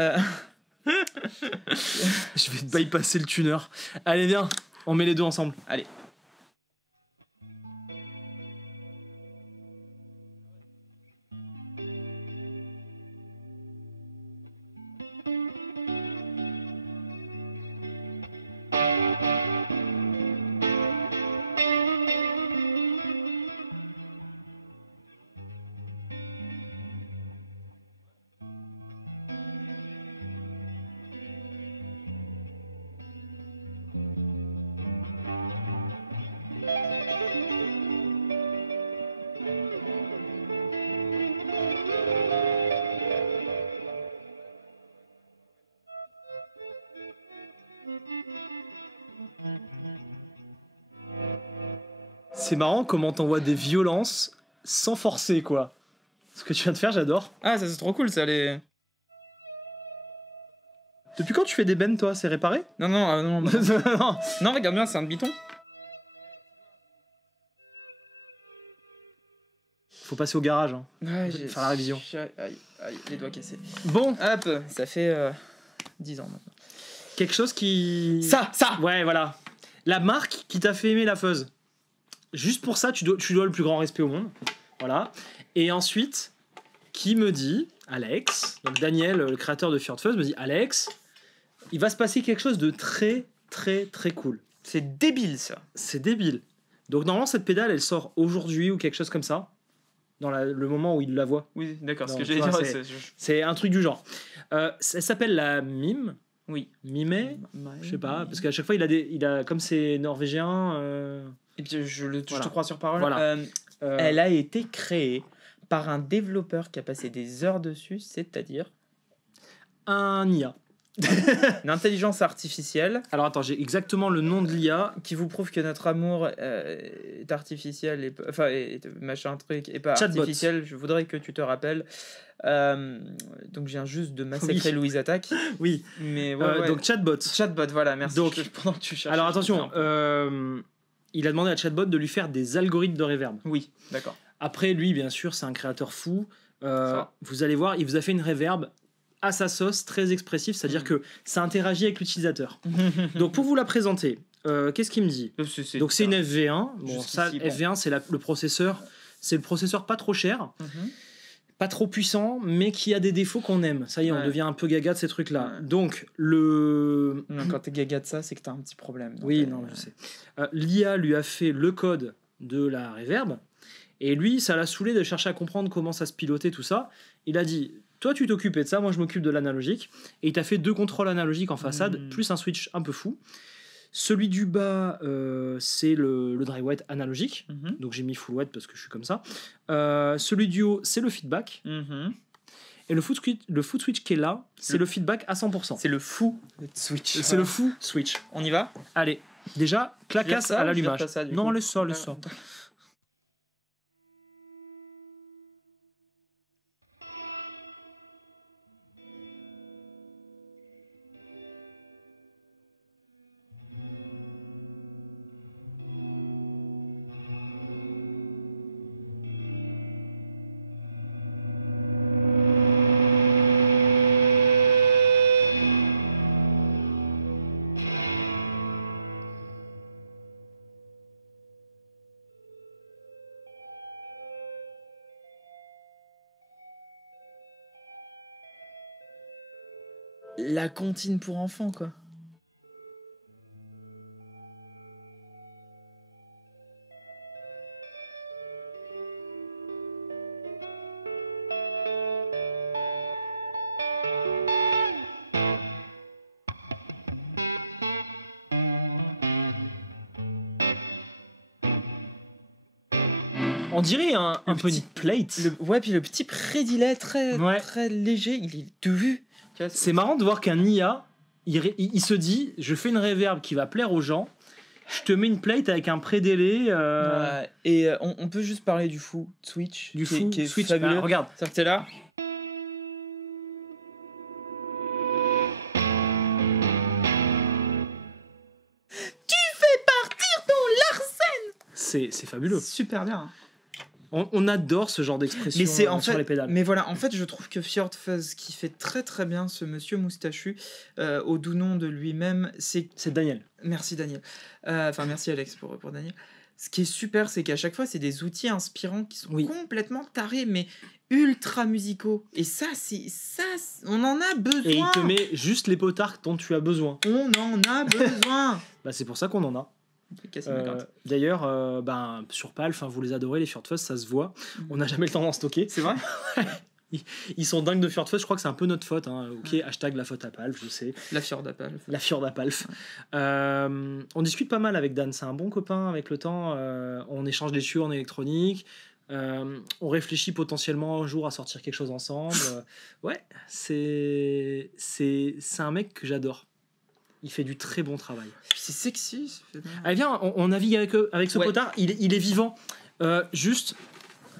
Je vais bypasser le tuner. Allez, viens, on met les deux ensemble. Allez. C'est marrant comment t'envoies des violences sans forcer, quoi. Ce que tu viens de faire, j'adore. Ah, ça c'est trop cool, ça, les... Depuis quand tu fais des bends, toi? C'est réparé? Non, non. Non, regarde bien, c'est un biton. Faut passer au garage, hein. Ouais, faire la révision. Aïe, les doigts cassés. Bon. Hop, ça fait 10 ans maintenant. Quelque chose qui... Ça. Ouais, voilà. La marque qui t'a fait aimer la fuzz. Juste pour ça, tu dois le plus grand respect au monde. Voilà. Et ensuite, qui me dit, Alex, donc Daniel, le créateur de Fjord Fuzz, me dit, Alex, il va se passer quelque chose de très, très, très cool. C'est débile, ça. C'est débile. Donc normalement, cette pédale, elle sort aujourd'hui ou quelque chose comme ça. Dans le moment où il la voit. Oui, d'accord. Ce Donc, que j'allais tu vois, dire, c'est un truc du genre. Ça s'appelle la Mime. Oui. Mime. Je sais pas, parce qu'à chaque fois, il a comme c'est norvégien. Et puis je voilà. te crois sur parole. Voilà. Elle a été créée par un développeur qui a passé des heures dessus, c'est-à-dire un IA. une intelligence artificielle. Alors attends, j'ai exactement le nom de l'IA qui vous prouve que notre amour est artificiel et machin truc et pas Chatbot. artificiel. Je voudrais que tu te rappelles. Donc je viens juste de massacrer Louise Attaque. Oui. Mais ouais. Donc Chatbot. Chatbot, voilà, merci. Donc pendant que tu cherches. Alors attention, il a demandé à Chatbot de lui faire des algorithmes de reverb. Oui, d'accord. Après, lui, bien sûr, c'est un créateur fou. Vous allez voir, il vous a fait une reverb à sa sauce, très expressif, c'est-à-dire que ça interagit avec l'utilisateur. Donc pour vous la présenter, qu'est-ce qu'il me dit? Donc c'est une FV1. Bon, ça, FV1, c'est le processeur. C'est le processeur pas trop cher, pas trop puissant, mais qui a des défauts qu'on aime. Ça y est, on devient un peu gaga de ces trucs-là. Donc Non, quand t'es gaga de ça, c'est que t'as un petit problème. Oui, non, je sais. L'IA lui a fait le code de la reverb, et lui, ça l'a saoulé de chercher à comprendre comment ça se pilotait, tout ça. Il a dit... Toi, tu t'occupais de ça, moi je m'occupe de l'analogique. Et il t'a fait 2 contrôles analogiques en façade, plus un switch un peu fou. Celui du bas, c'est le dry wet analogique. Donc j'ai mis full wet parce que je suis comme ça. Celui du haut, c'est le feedback. Et le foot switch qui est là, c'est le feedback à 100%. C'est le fou switch. C'est le fou switch. On y va? Allez, déjà, clacasse à l'allumage. Non, laisse ça. la comptine pour enfants, quoi. On dirait un petit plate. Ouais, puis le petit prédilet très léger, il est tout vu. C'est marrant de voir qu'un IA, il se dit, je fais une reverb qui va plaire aux gens, je te mets une plate avec un prédélai. Ouais, et on peut juste parler du fou Switch. Du fou qui est Switch, fabuleux. Regarde. Ça que t'es là. C'est fabuleux. Super bien. On adore ce genre d'expression sur les pédales. Mais voilà, en fait, je trouve que Fjord Fuzz, qui fait très très bien ce monsieur moustachu, au doux nom de lui-même, c'est Daniel. Merci Daniel. Enfin, merci Alex pour Daniel. Ce qui est super, c'est qu'à chaque fois, c'est des outils inspirants qui sont complètement tarés, mais ultra musicaux. Et ça, on en a besoin. Et il te met juste les potards dont tu as besoin. On en a besoin. Bah, c'est pour ça qu'on en a. D'ailleurs, sur PAL, vous les adorez, les Fjord Fuzz, ça se voit. On n'a jamais le temps d'en stocker. C'est vrai. Ils sont dingues de Fjord Fuzz, je crois que c'est un peu notre faute. Ok, hashtag la faute à Palf, je sais. La Fjord à Palf. La Fjord à Palf. On discute pas mal avec Dan, c'est un bon copain avec le temps. On échange des tuyaux en électronique. On réfléchit potentiellement un jour à sortir quelque chose ensemble. Ouais, c'est un mec que j'adore. Il fait du très bon travail. C'est sexy. Allez, viens, on navigue avec ce potard. Il est vivant. Juste,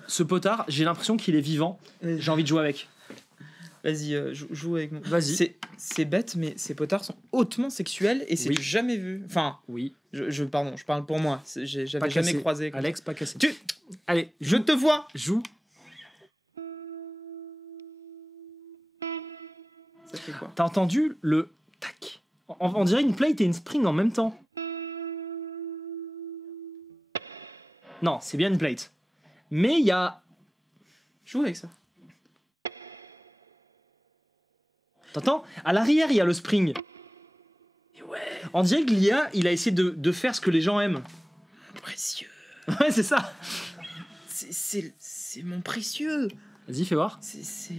ce potard, j'ai l'impression qu'il est vivant. J'ai envie de jouer avec. Vas-y, joue avec moi. Vas-y. C'est bête, mais ces potards sont hautement sexuels et c'est jamais vu. Enfin, oui. Pardon, je parle pour moi. J'avais jamais croisé. Alex, pas cassé. Allez, je te vois. Joue. Ça fait quoi? T'as entendu le tac? On dirait une plate et une spring en même temps. Non, c'est bien une plate. Mais il y a... Joue avec ça. T'entends? À l'arrière, il y a le spring. Et ouais. On dirait que l'IA, il a essayé de faire ce que les gens aiment. Précieux. Ouais, c'est ça. C'est mon précieux. Vas-y, fais voir. C'est...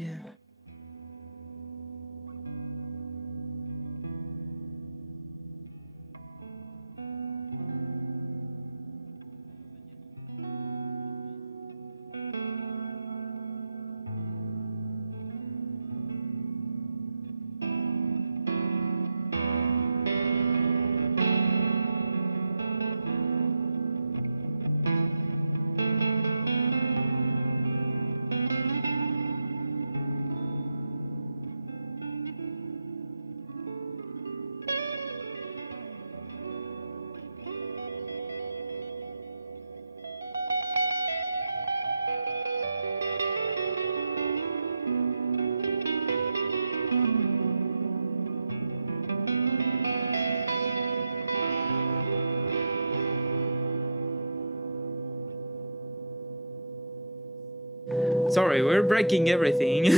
Sorry, we're breaking everything.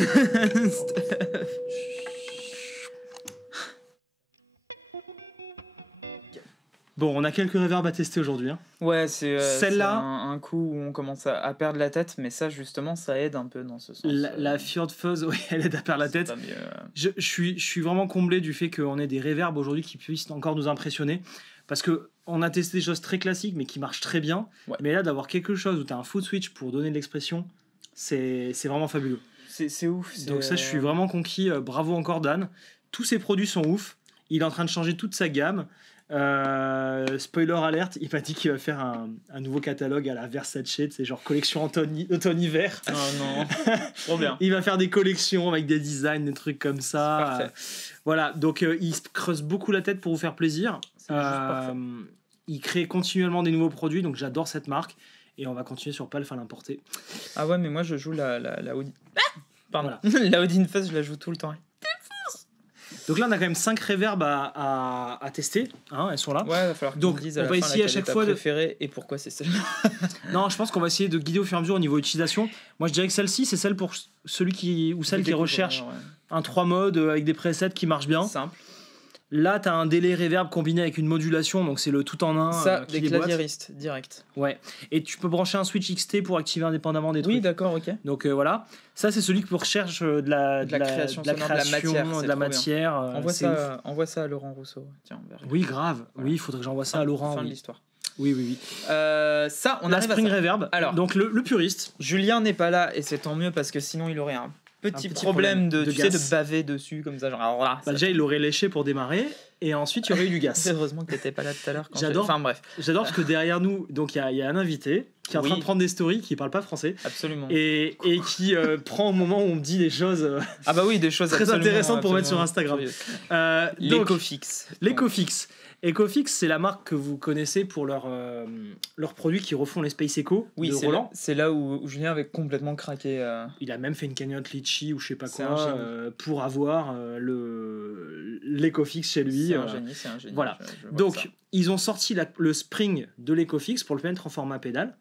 Bon, on a quelques reverbs à tester aujourd'hui. Ouais, c'est celle-là, un coup où on commence à perdre la tête, mais ça, justement, ça aide un peu dans ce sens. La Fjord Fuzz, oui, elle aide à perdre la tête. Je suis vraiment comblé du fait qu'on ait des reverbs aujourd'hui qui puissent encore nous impressionner. Parce qu'on a testé des choses très classiques, mais qui marchent très bien. Ouais. Mais là, d'avoir quelque chose où tu as un foot switch pour donner de l'expression, c'est vraiment fabuleux. C'est ouf. Donc ça, je suis vraiment conquis. Bravo encore, Dan. Tous ses produits sont ouf. Il est en train de changer toute sa gamme. Spoiler alerte, il m'a dit qu'il va faire un nouveau catalogue à la Versace, c'est genre collection automne-hiver. Oh non, trop bien. Il va faire des collections avec des designs, des trucs comme ça. Voilà, donc il se creuse beaucoup la tête pour vous faire plaisir. Il crée continuellement des nouveaux produits, donc j'adore cette marque. Et on va continuer sur Palf à l'importer. Ah ouais, mais moi je joue la Odin. Pardon, voilà. La Odin Fuzz, je la joue tout le temps. Donc là, on a quand même 5 reverbs à tester. Hein, elles sont là. Ouais, il va falloir donc, on va essayer à chaque fois de préférée et pourquoi c'est celle-là. Non, je pense qu'on va essayer de guider au fur et à mesure au niveau utilisation. Moi, je dirais que celle-ci, c'est celle pour celui qui ou celle qui recherche un 3 modes avec des presets qui marchent bien. Simple. Là, tu as un délai reverb combiné avec une modulation, donc c'est le tout en un. Ça, des claviéristes, direct. Ouais. Et tu peux brancher un switch XT pour activer indépendamment des trucs. Oui, d'accord, ok. Donc voilà. Ça, c'est celui qui recherche de la création, de la matière. Envoie ça à Laurent Rousseau. Tiens, oui, grave. Voilà. Oui, il faudrait que j'envoie ça à Laurent. Fin de l'histoire. Oui. Ça, on a Spring Reverb. Alors, donc le puriste. Julien n'est pas là et c'est tant mieux parce que sinon il aurait un petit problème de baver dessus comme ça. Genre, alors là, déjà, il aurait léché pour démarrer et ensuite il y aurait eu du gaz. Heureusement que t'étais pas là tout à l'heure. J'adore. Enfin bref. J'adore parce que derrière nous, donc il y a un invité qui est en train de prendre des stories, qui parle pas français. Absolument. Et qui prend au moment où on me dit des choses. Ah bah oui, des choses très intéressantes pour mettre sur Instagram. L'Ecofix. L'Ecofix. Ecofix, c'est la marque que vous connaissez pour leurs produits qui refont les Space Echo de Roland. C'est là où Julien avait complètement craqué. Il a même fait une cagnotte litchi ou je sais pas quoi pour avoir l'Ecofix chez lui. C'est un génie. Voilà. Donc, ils ont sorti le Spring de l'Ecofix pour le mettre en format pédale.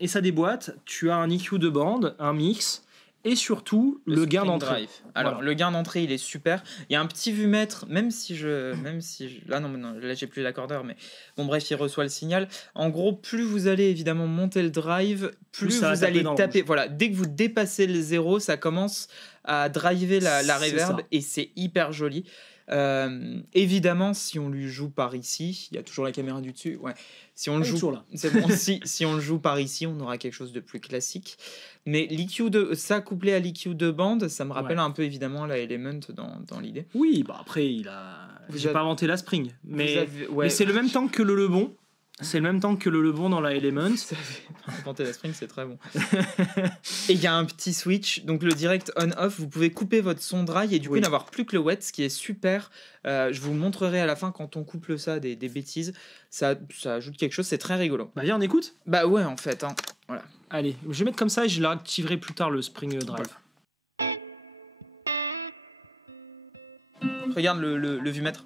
Et ça déboîte. Tu as un EQ de bande, un mix... Et surtout, le gain d'entrée. Alors, le gain d'entrée, il est super. Il y a un petit vumètre, même si je là, non, là, j'ai plus l'accordeur, mais bon, bref, il reçoit le signal. En gros, plus vous allez évidemment monter le drive, plus vous allez taper. Voilà, dès que vous dépassez le 0, ça commence à driver la reverb et c'est hyper joli. Évidemment, si on lui joue par ici, il y a toujours la caméra du dessus. Ouais. Si on le joue, c'est bon. si on le joue par ici, on aura quelque chose de plus classique. Mais ça couplé à l'EQ de bande, ça me rappelle un peu évidemment la Element dans l'idée. Oui, bah après j'ai pas inventé la Spring, mais c'est le même temps que le Lebon. C'est le même temps que le Lebon dans la Element. Inventer la Spring, c'est très bon. Et il y a un petit switch, donc le direct on-off, vous pouvez couper votre son dry et du coup n'avoir plus que le wet, ce qui est super. Je vous montrerai à la fin quand on couple ça des bêtises. Ça ajoute quelque chose, c'est très rigolo. Bah viens, on écoute. Bah ouais, en fait. Hein. Voilà. Allez, je vais mettre comme ça et je l'activerai plus tard le Spring Drive. Regarde le vumètre.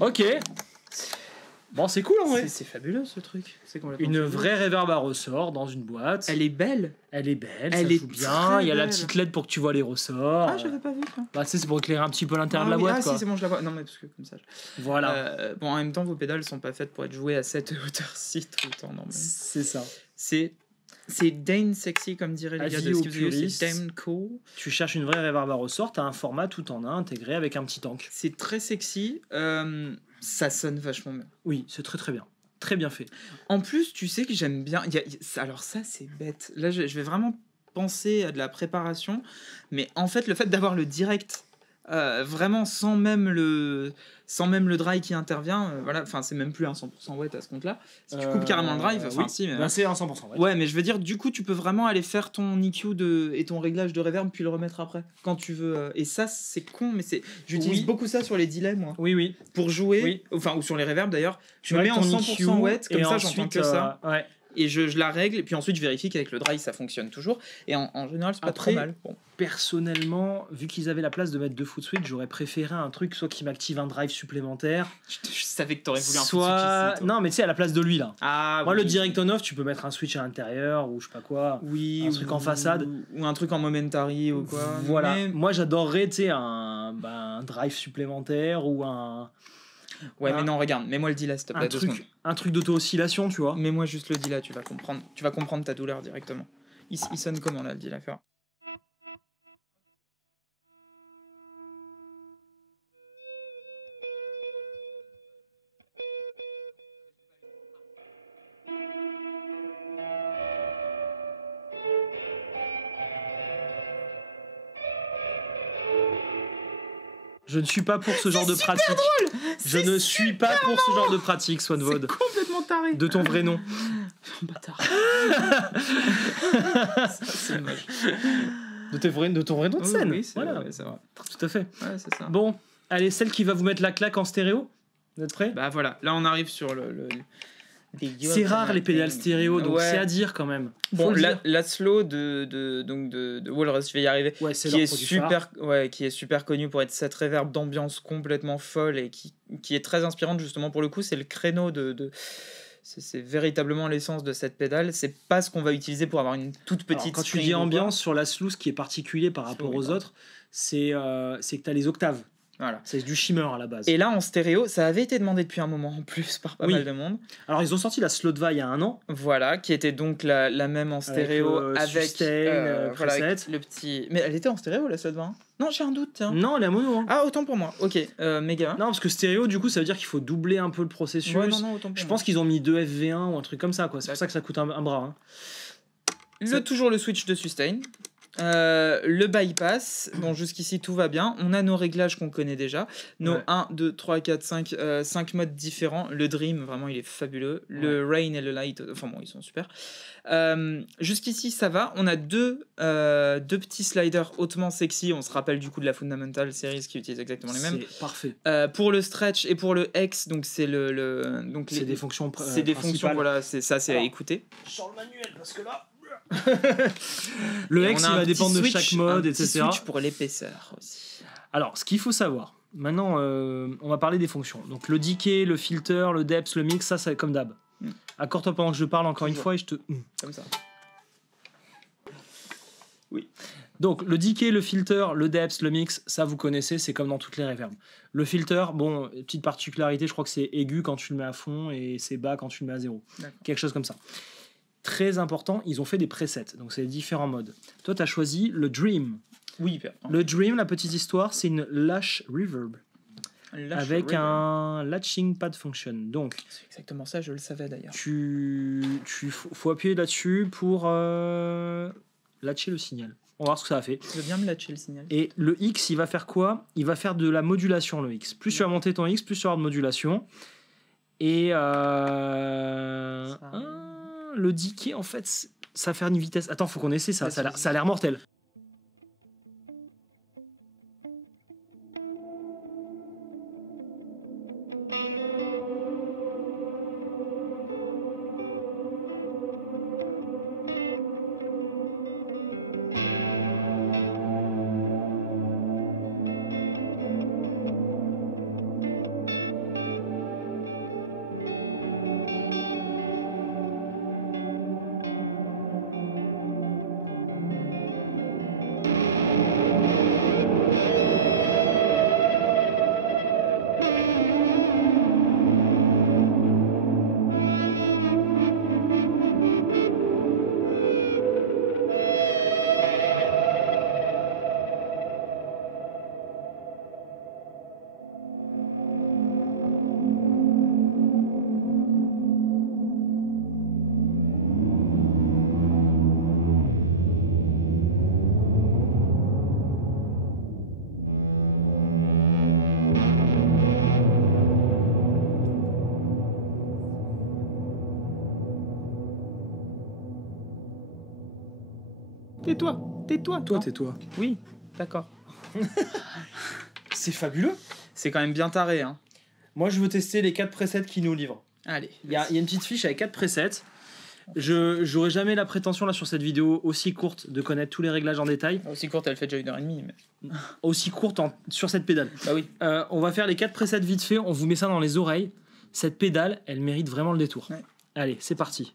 Ok. Bon, c'est cool en vrai. C'est fabuleux ce truc. Une vraie reverb à ressort dans une boîte. Elle est belle. Elle est belle. Elle joue bien. Il y a la petite LED pour que tu vois les ressorts. Ah, j'avais pas vu ça. Bah, c'est pour éclairer un petit peu l'intérieur de la boîte. Ah, si, c'est bon, je la vois. Non, mais parce que comme ça. Voilà. Bon, en même temps, vos pédales sont pas faites pour être jouées à cette hauteur-ci tout le temps, normalement. C'est ça. C'est Dane sexy, comme diraient les gars de Skip. C'est Dane cool. Tu cherches une vraie reverb à ressort, t'as un format tout en un intégré avec un petit tank. C'est très sexy. Ça sonne vachement bien. Oui, c'est très très bien. Très bien fait. En plus, tu sais que j'aime bien... Alors ça, c'est bête. Là, je vais vraiment penser à de la préparation. Mais en fait, le fait d'avoir le direct vraiment sans même le dry qui intervient, voilà, enfin c'est même plus un 100% wet à ce compte-là. Si tu coupes carrément le drive, enfin oui. si, mais Ben, c'est un 100% wet. Ouais, mais je veux dire, du coup, tu peux vraiment aller faire ton EQ et ton réglage de reverb puis le remettre après quand tu veux. Et ça, c'est con, mais j'utilise beaucoup ça sur les delays, moi. Oui. Pour jouer, enfin ou sur les reverbs d'ailleurs. Je Tu mets en ton 100% wet, comme ça, j'entends que ça. Ouais. Et je la règle, et puis ensuite je vérifie qu'avec le dry ça fonctionne toujours. Et en général, c'est pas trop mal. Bon. Personnellement, vu qu'ils avaient la place de mettre 2 foot switch, j'aurais préféré un truc soit qui m'active un drive supplémentaire. Je savais que t'aurais voulu un foot switch ici. Non, mais tu sais, à la place de lui là. Moi, oui. le direct on off, tu peux mettre un switch à l'intérieur ou je sais pas quoi. Oui. Un truc en façade. Ou un truc en momentary ou quoi. Voilà. Mais... Moi, j'adorerais, tu sais, un drive supplémentaire ou un. Ouais, mais non, regarde, mets-moi le delay, s'il te plaît. Un truc d'auto-oscillation, tu vois. Mets-moi juste le delay, tu vas comprendre ta douleur directement. Il sonne comment là, le delay? Je ne suis pas pour ce genre de pratique. Je ne suis pas pour ce genre de pratique, Swanvod. C'est complètement taré. De ton vrai nom. Bâtard. C'est moche. De ton vrai nom de scène. Oui, c'est vrai. Tout à fait. Ouais, c'est ça. Bon, allez, celle qui va vous mettre la claque en stéréo. Vous êtes prêts? Bah voilà, là on arrive sur le... C'est rare les pédales stéréo, donc c'est à dire quand même. Bon, la slow de Walrus, je vais y arriver, qui est super connue pour être cette reverb d'ambiance complètement folle et qui est très inspirante justement pour le coup. C'est le créneau c'est véritablement l'essence de cette pédale. C'est pas ce qu'on va utiliser pour avoir une toute petite. Alors, quand tu dis ambiance sur la slow, ce qui est particulier par rapport aux autres, c'est que tu as les octaves. Voilà. C'est du shimmer à la base. Et là, en stéréo, ça avait été demandé depuis un moment en plus par pas mal de monde. Alors, ils ont sorti la Slotva il y a 1 an. Voilà, qui était donc la même en stéréo avec le petit. Mais elle était en stéréo la Slotva, hein? Non, j'ai un doute. Tiens. Non, elle est en mono. Hein. Ah, autant pour moi. Ok, méga. Non, parce que stéréo, du coup, ça veut dire qu'il faut doubler un peu le processus. Ouais, non, autant pour Je pense qu'ils ont mis 2 FV1 ou un truc comme ça, quoi. C'est pour ça que ça coûte un bras. Hein. Toujours le switch de sustain. Le bypass, bon jusqu'ici tout va bien, on a nos réglages qu'on connaît déjà, nos 1, 2, 3, 4, 5 modes différents, le Dream vraiment il est fabuleux, le Rain et le Light, enfin bon ils sont super, jusqu'ici ça va, on a deux petits sliders hautement sexy, on se rappelle du coup de la Fundamental Series qui utilise exactement les mêmes. C'est parfait. Pour le stretch et pour le X, donc c'est donc c'est des fonctions c'est des fonctions, voilà, c'est à écouter. Je sors le manuel parce que là le X il va dépendre de chaque mode, etc. Switch pour l'épaisseur aussi. Alors, ce qu'il faut savoir, maintenant, on va parler des fonctions. Donc, le decay, le filter, le depth, le mix, ça, c'est comme d'hab. Accorde-toi pendant que je parle encore une fois et je te. Comme ça. Oui. Donc, le decay, le filter, le depth, le mix, ça, vous connaissez, c'est comme dans toutes les reverbs. Le filter, bon, petite particularité, je crois que c'est aigu quand tu le mets à fond et c'est bas quand tu le mets à 0. Quelque chose comme ça. Très important, ils ont fait des presets, donc c'est différents modes. Toi, tu as choisi le Dream. Oui, le Dream, la petite histoire, c'est une Lash Reverb. Avec un Latching Pad Function. Donc, c'est exactement ça, je le savais d'ailleurs. Faut appuyer là-dessus pour latcher le signal. On va voir ce que ça a fait. Tu veux bien me latcher le signal. Et le X, il va faire quoi? Il va faire de la modulation, le X. Plus tu vas monter ton X, plus tu vas avoir de modulation. Et le decay, en fait, ça fait une vitesse. Attends, faut qu'on essaie ça. Ça a l'air mortel. Tais-toi. Toi, tais-toi. Oui, d'accord. C'est fabuleux. C'est quand même bien taré, hein. Moi, je veux tester les 4 presets qui nous livrent. Allez. Il y a une petite fiche avec 4 presets. J'aurais jamais la prétention là sur cette vidéo aussi courte de connaître tous les réglages en détail. Aussi courte, elle fait déjà 1h30. Mais... Aussi courte sur cette pédale. Bah oui. On va faire les 4 presets vite fait. On vous met ça dans les oreilles. Cette pédale, elle mérite vraiment le détour. Ouais. Allez, c'est parti.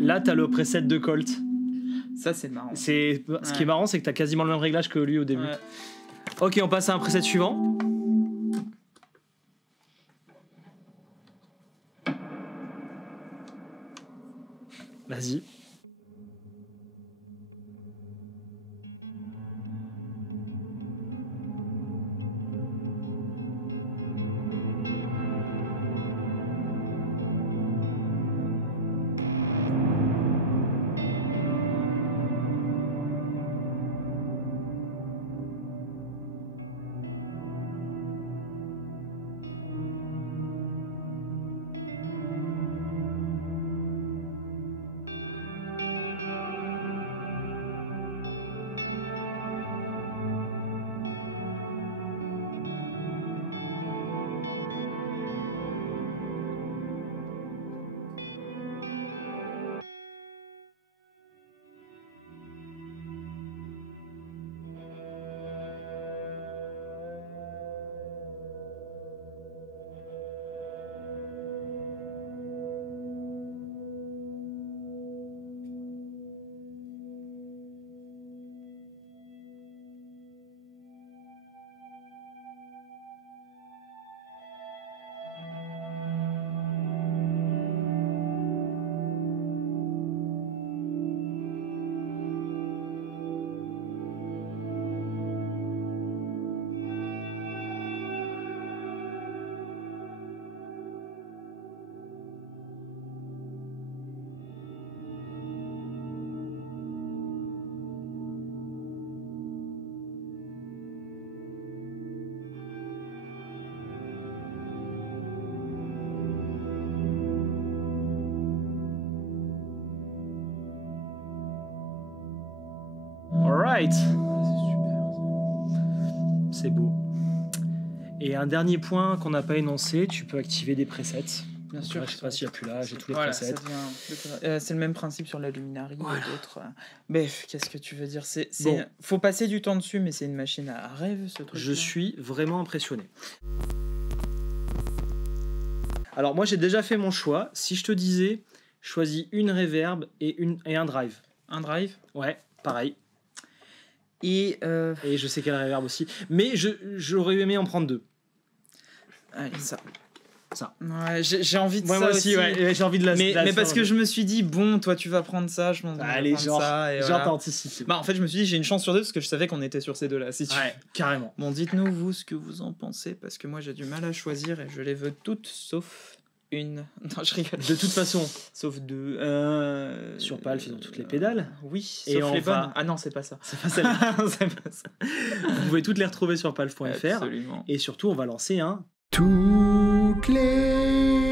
Là, t'as le preset de Colt. Ça, c'est marrant. Ce qui est marrant, c'est que t'as quasiment le même réglage que lui au début. Ouais. Ok, on passe à un preset suivant. Vas-y. Alright. C'est beau. Et un dernier point qu'on n'a pas énoncé, tu peux activer des presets. Bien sûr. Je sais pas s'il n'y a plus là, j'ai tous les voilà, presets. C'est le même principe sur la Luminari voilà. et d'autres. Bref, qu'est-ce que tu veux dire Bon. Faut passer du temps dessus, mais c'est une machine à rêve, ce truc. Je suis vraiment impressionné. Alors moi j'ai déjà fait mon choix. Si je te disais, choisis une reverb et un drive. Un drive. Ouais, pareil. Et je sais quelle reverb aussi. Mais j'aurais aimé en prendre 2. Allez, ça. Ouais, j'ai envie de ça moi aussi. Ouais, j'ai envie de mais parce que je me suis dit, bon, toi tu vas prendre ça, je pense. Allez, genre t'as anticipé. Bah, en fait, je me suis dit, j'ai une chance sur 2 parce que je savais qu'on était sur ces deux-là. Ouais, carrément. Bon, dites-nous, vous, ce que vous en pensez, parce que moi j'ai du mal à choisir et je les veux toutes sauf une. Non, je rigole. De toute façon. Sauf 2. Sur Palf, ils ont toutes les pédales. Oui, et sauf les bonnes. Ah non, c'est pas ça. C'est pas celle-là. C'est pas ça. Vous pouvez toutes les retrouver sur palf.fr. Absolument. Et surtout, on va lancer un... Toutes les